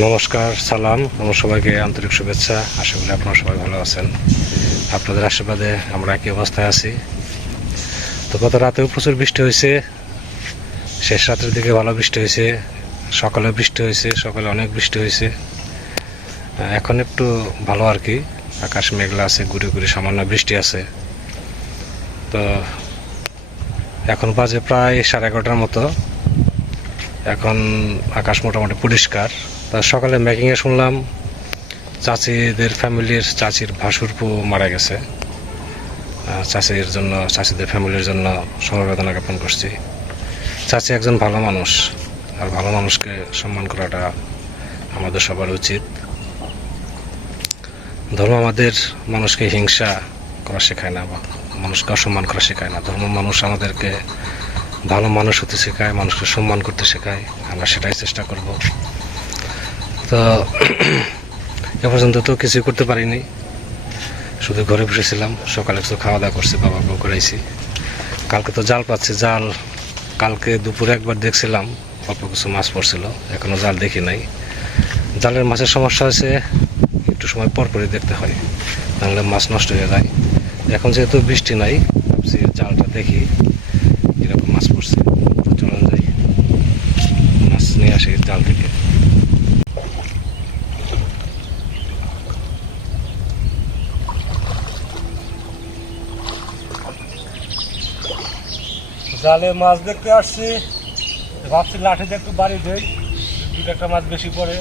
নমস্কার, সালাম। আমার সবাইকে আন্তরিক শুভেচ্ছা। আশা করি আপনারা সবাই ভালো আছেন। আপনাদের আশীর্বাদে আমরা একই অবস্থায় আছি। তো গত রাতেও প্রচুর বৃষ্টি হয়েছে। শেষ রাতের দিকে ভালো বৃষ্টি হয়েছে। সকালে বৃষ্টি হয়েছে, সকালে অনেক বৃষ্টি হয়েছে। এখন একটু ভালো আর কি। আকাশ মেঘলা আছে, ঘুরে ঘুরে সামান্য বৃষ্টি আছে। তো এখন বাজে প্রায় সাড়ে এগারোটার মতো। এখন আকাশ মোটামুটি পরিষ্কার। তা সকালে মেকিংয়ে শুনলাম চাচিদের ফ্যামিলির চাচির ভাসুরপু মারা গেছে। চাচির জন্য, চাচিদের ফ্যামিলির জন্য সমবেদনা জ্ঞাপন করছি। চাচি একজন ভালো মানুষ আর ভালো মানুষকে সম্মান করাটা আমাদের সবার উচিত। ধর্ম আমাদের মানুষকে হিংসা করা শেখায় না বা মানুষকে অসম্মান করা শেখায় না। ধর্ম মানুষ আমাদেরকে ভালো মানুষ হতে শেখায়, মানুষকে সম্মান করতে শেখায়। আমরা সেটাই চেষ্টা করব। তো এ পর্যন্ত তো কিছুই করতে পারিনি। শুধু ঘরে বসেছিলাম, সকালে কিছু খাওয়া দাওয়া করছি, বাবা বউ করাইছি। কালকে তো জাল পাচ্ছি, জাল কালকে দুপুরে একবার দেখছিলাম, অল্প কিছু মাছ পড়ছিল, এখনও জাল দেখি নাই। জালের মাছের সমস্যা হয়েছে, একটু সময় পর পরই দেখতে হয়, নাহলে মাছ নষ্ট হয়ে যায়। এখন যেহেতু বৃষ্টি নাই, ভাবছি জালটা দেখি এরকম মাছ পড়ছে তো চলুন যাই। মাছ নিয়ে আসি, জাল থেকে জালে মাছ দেখতে আসছি ভাবছি লাঠিতে একটু বাড়ি দেই দুটো একটা মাছ বেশি পড়ে।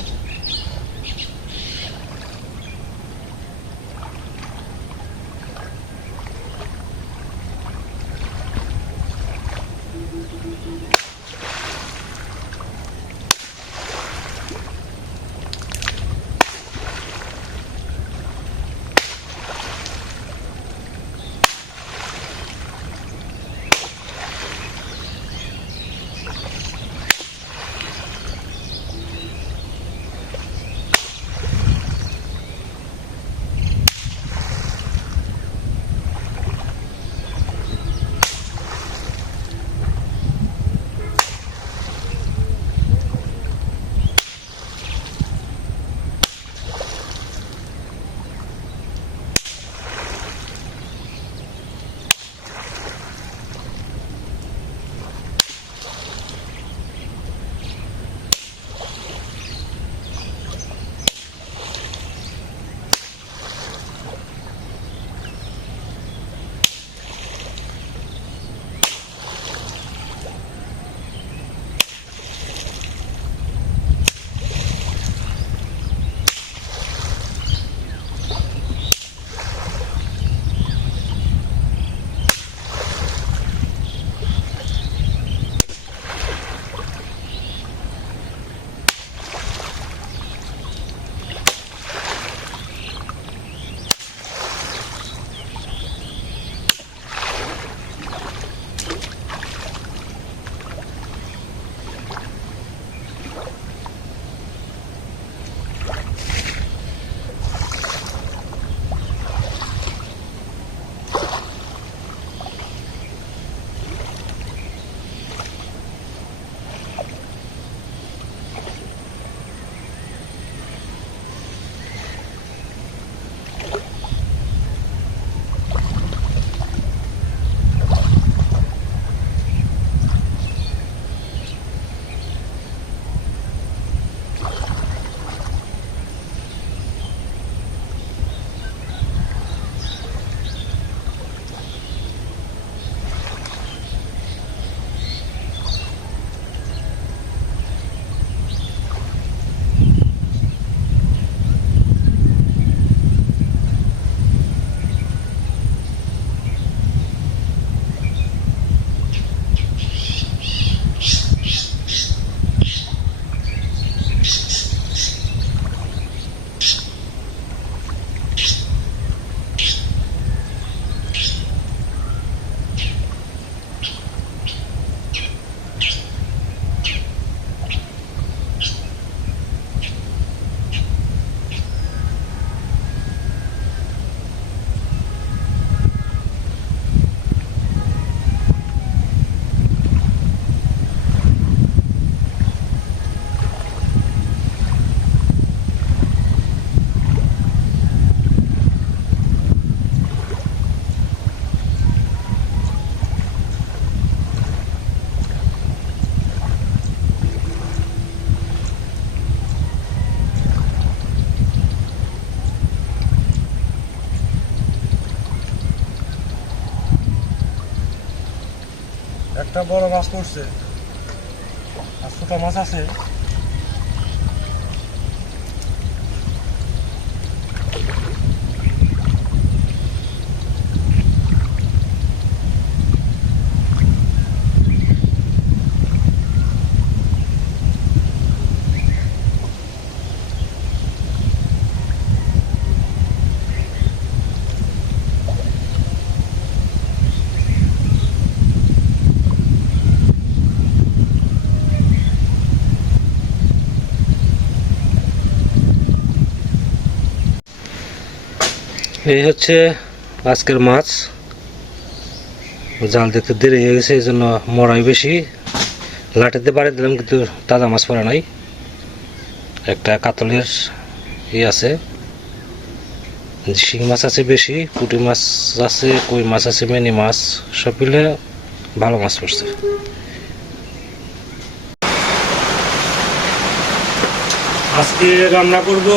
একটা বড় মাছ পড়ছে আর ছোট মাছ আছে। এই হচ্ছে আজকের মাছ। জাল দেখতে দেরি হয়ে গেছে এই জন্য মরাই বেশি। লাঠিতে বাড়ি দিলাম, কিন্তু তাজা মাছ পড়ে নাই। একটা কাতলের ই আছে। শিং মাছ আছে বেশি, পুঁটি মাছ আছে, কই মাছ আছে, মিনি মাছ, সব মিলে ভালো মাছ পড়ছে। আজকে রান্না করব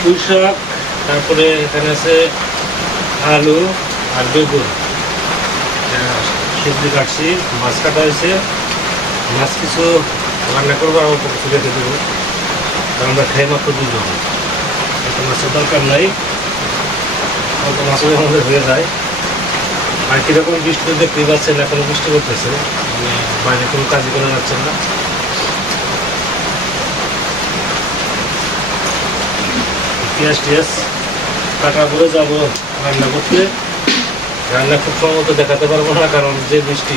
পুঁই শাক তারপরে এখানে আছে আলু আর বেগুন সবজি কাটছি, মাছ কাটা হয়েছে। মাছ কিছু রান্না করব আর অল্প কিছু রেখে দেবো। কারণ আমরা খেয়ে মাত্র দুজন এত মাছের দরকার নাই। অল্প মাছ হলে আমাদের হয়ে যায়। আর কীরকম বৃষ্টি দেখতেই পাচ্ছেন, এখনও বৃষ্টি করতেছে মানে বাইরে কোনো কাজ করা যাচ্ছে না। পেঁয়াজ টিয়াজ কাটা করে যাব রান্না করতে, রান্না খুব সম্ভবত দেখাতে পারব না, কারণ যে বৃষ্টি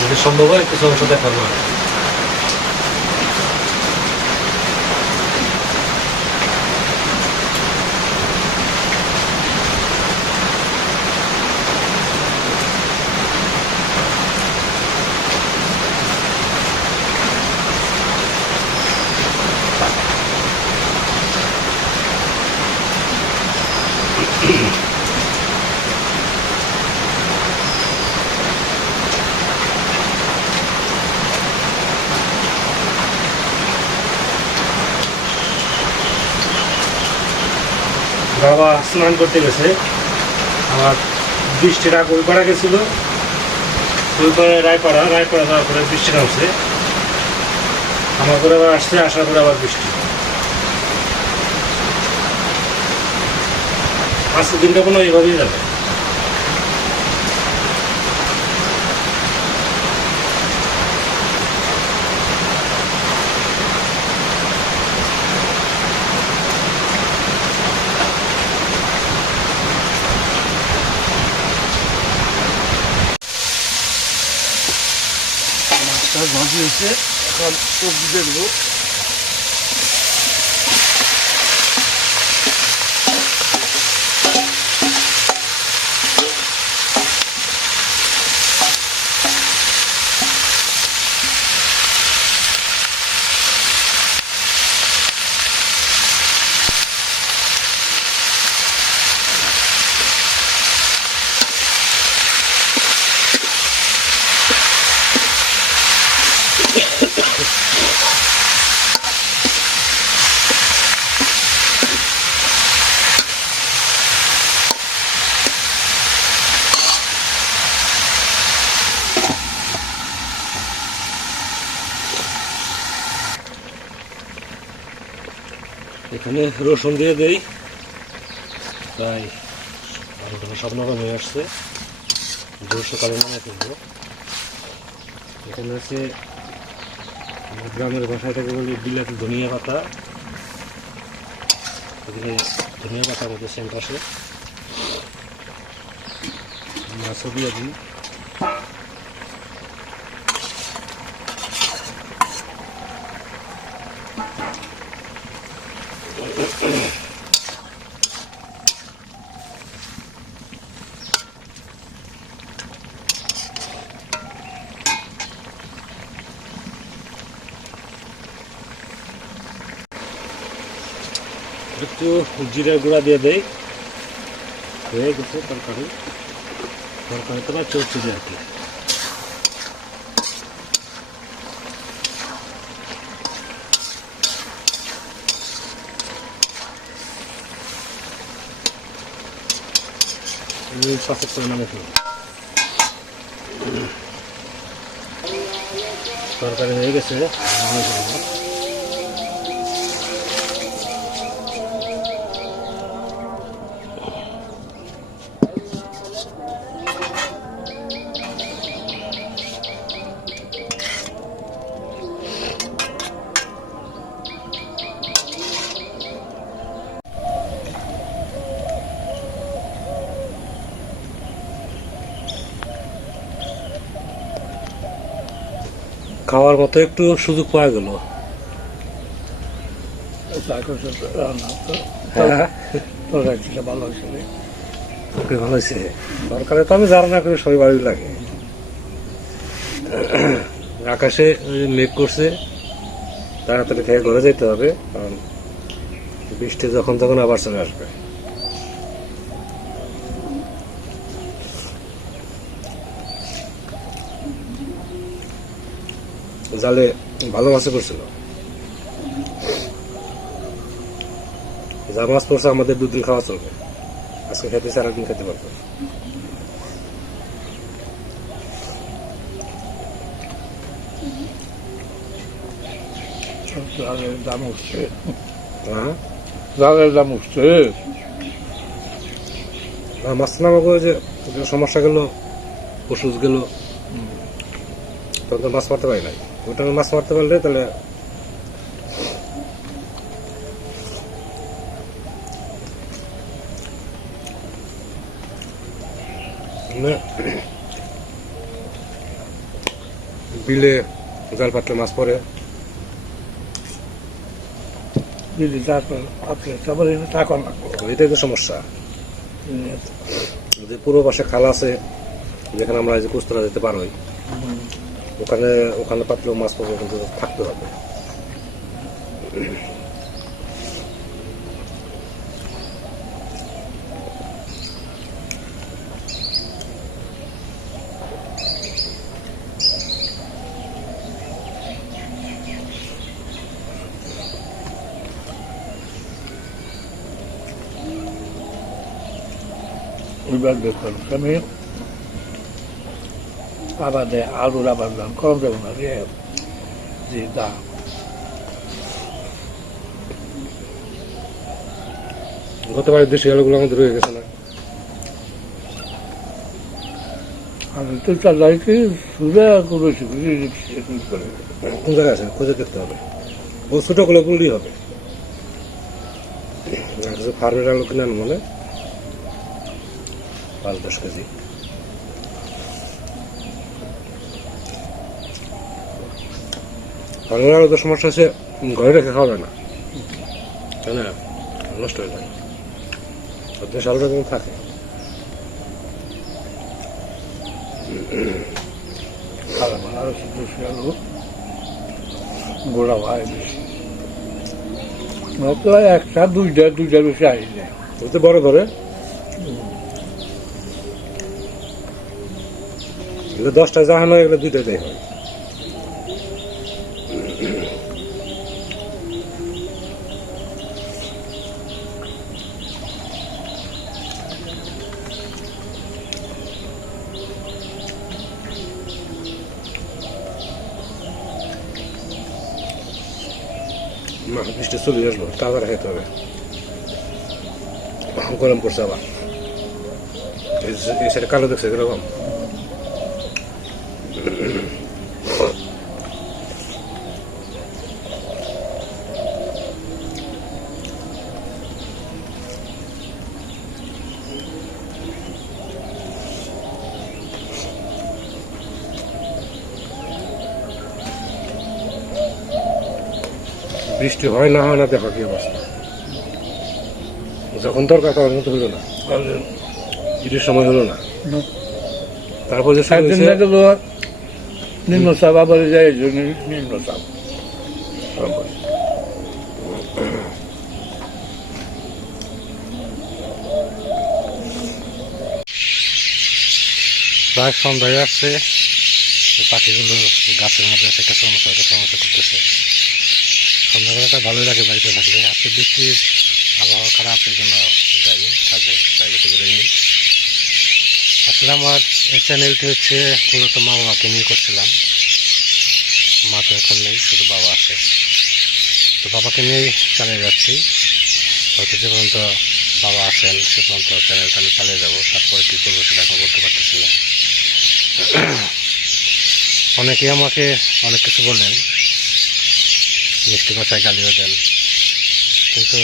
যদি সম্ভব হয়, কিছু অংশ দেখাবো। আর বাবা স্নান করতে গেছে। আমার বৃষ্টির আগ ওই পাড়া গেছিল। ওই পাড়ায় রায়পাড়া রায়পাড়া যাওয়ার পরে বৃষ্টি নামছে। আমার করে আবার আসছে, আসার পরে আবার বৃষ্টি। আজকে দিনটা কোনো এইভাবেই যাবে। মাছটা ভাজি হয়েছে এখন সবজি এখানে রসুন দিয়ে দেই। তাই আলুটা সব নরম হয়ে আসছে। সকালে নামে ফেলব। এখানে আছে গ্রামের ভাষায় এটাকে বলি বিলাতি ধনিয়া পাতা। এখানে ধনিয়া পাতার মধ্যে সেন্ট আসে মাছও দিয়ে দিই একটু জিরার গুঁড়া দিয়ে দেই। হয়ে গেছে তরকারি। তরকারি তো চলছে আর কি। নামে তরকারি হয়ে গেছে। খাওয়ার মতো একটু সুযোগ পাওয়া গেল। তো হ্যাঁ। ভালো হয়েছে সরকারে তো আমি জানা না করে সবাই ভালোই লাগে আকাশে মেঘ করছে তাড়াতাড়ি খেয়ে ঘরে যেতে হবে কারণ বৃষ্টি যখন তখন আবার চলে আসবে। জালে ভালো মাছে করছিল যা মাছ পড়ছে আমাদের দুদিন খাওয়া চলবে। আজকে খেতে সারাদিন খেতে পারব। দাম উঠছে। হ্যাঁ? জালের দাম উঠছে। আর মাছ না আমাকে যে যে সমস্যা গেল ওষুধ গেল তখন তো মাছ মারতে পারি নাই। ওটা মাছ মারতে পারলে তাহলে বিলে জাল পাতলে মাছ আপনি তারপরে টাকা লাগবে। এটাই তো সমস্যা। যদি পূর্ব পাশে খাল আছে যেখানে আমরা যে কুস্তরা যেতে পারোই। ওখানে ওখানে পাতলেও মাছ পাবো কিন্তু থাকতে হবে ওইবার দেখলাম আমি আবাদে আলুর আবাদ দাম কম যাব না রে। যে দাম গতবার দেশি আলুগুলো আমাদের রয়ে গেছে না? আমি তো চালাইছি সুদা করেছি করে? কোন জায়গায় আছে? খুঁজে দেখতে হবে। ও ছোটগুলো বললেই হবে। ফার্মের আলু কিনে আনব না। পাঁচ দশ কেজি। ফার্মের আলু তো সমস্যা আছে ঘরে রেখে খাওয়া যায় না তাই না নষ্ট হয়ে যায় দেশ আলুটা কিন্তু থাকে খারাপ আর বেশি আলু গোড়া ভাই বেশি নয়তো একটা দুইটা দুইটা বেশি আসি যায় ওতে বড় ধরে দশটা জাহানো এগুলো দুইটাতেই হয় বৃষ্টি চলে আসব তাড়াতাড়ি খেতে হবে। গরম পড়ছে আবার। এই কালো দেখছে কীরকম? বৃষ্টি হয় না হয় না দেখো কি অবস্থা। যখন দরকার তখন কিন্তু হলো না। ঈদের সময় হলো না। তারপর যে শুরু একদিন হয়েছে, তো নিম্ন চাপ আবার যায় নিম্ন চাপ। প্রায় সন্ধ্যা হয়ে আসছে। পাখিগুলো গাছের মধ্যে আছে একটা সমস্যা একটা সমস্যা করতেছে। সন্ধ্যাবেলাটা ভালোই লাগে বাড়িতে থাকলে। আজকে বৃষ্টির আবহাওয়া খারাপ, এই জন্য যাইনি কাজে বাইরে বেরোয়নি আসলে আমার এই চ্যানেলটি হচ্ছে মূলত মা বাবাকে নিয়ে করছিলাম। মা তো এখন নেই, শুধু বাবা আছে। তো বাবাকে নিয়েই চালিয়ে যাচ্ছি। হয়তো যে পর্যন্ত বাবা আছেন, সে পর্যন্ত চ্যানেলটা আমি চালিয়ে যাব। তারপরে কী করব সেটা এখন বলতে পারতেছি না। অনেকেই আমাকে অনেক কিছু বললেন। মিষ্টি কথায় গালিও দেন। কিন্তু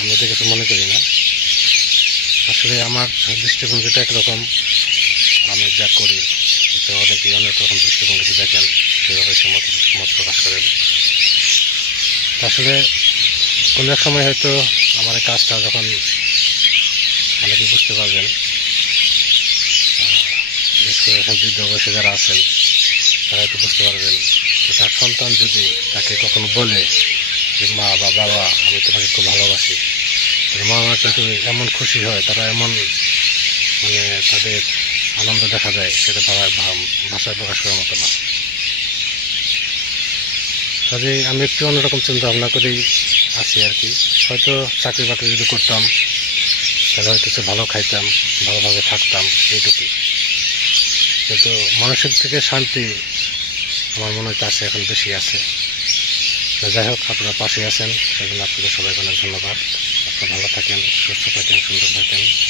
আমি তো কিছু মনে করি না। আসলে আমার দৃষ্টিভঙ্গিটা একরকম। আমি যা করি, এতে অনেকেই অনেক রকম দৃষ্টিভঙ্গিতে দেখেন সেভাবে সে মত মত প্রকাশ করেন। আসলে কোনো এক সময় হয়তো আমার কাজটা যখন অনেকে বুঝতে পারবেন বিশেষ করে এখন বৃদ্ধ বয়সে যারা আছেন, তারা হয়তো বুঝতে পারবেন তার সন্তান যদি তাকে কখনো বলে যে, মা, বা, বাবা, আমি তোমাকে খুব ভালোবাসি। মা বাবা কিন্তু এমন খুশি হয়, তারা এমন মানে তাদের আনন্দ দেখা যায়, সেটা ভাষায় প্রকাশ করার মতো না। কাজে আমি একটু অন্যরকম চিন্তা ভাবনা করেই আছি আর কি। হয়তো চাকরি বাকরি যদি করতাম, তাহলে হয়তো একটু ভালো খাইতাম, ভালোভাবে থাকতাম, এইটুকুই। কিন্তু মানসিক থেকে শান্তি আমার মনে হয় চেয়ে এখন বেশি আছে। যাই হোক, আপনারা পাশে আছেন। সেজন্য আপনাদের সবাইকে অনেক ধন্যবাদ। আপনারা ভালো থাকেন, সুস্থ থাকেন, সুন্দর থাকেন।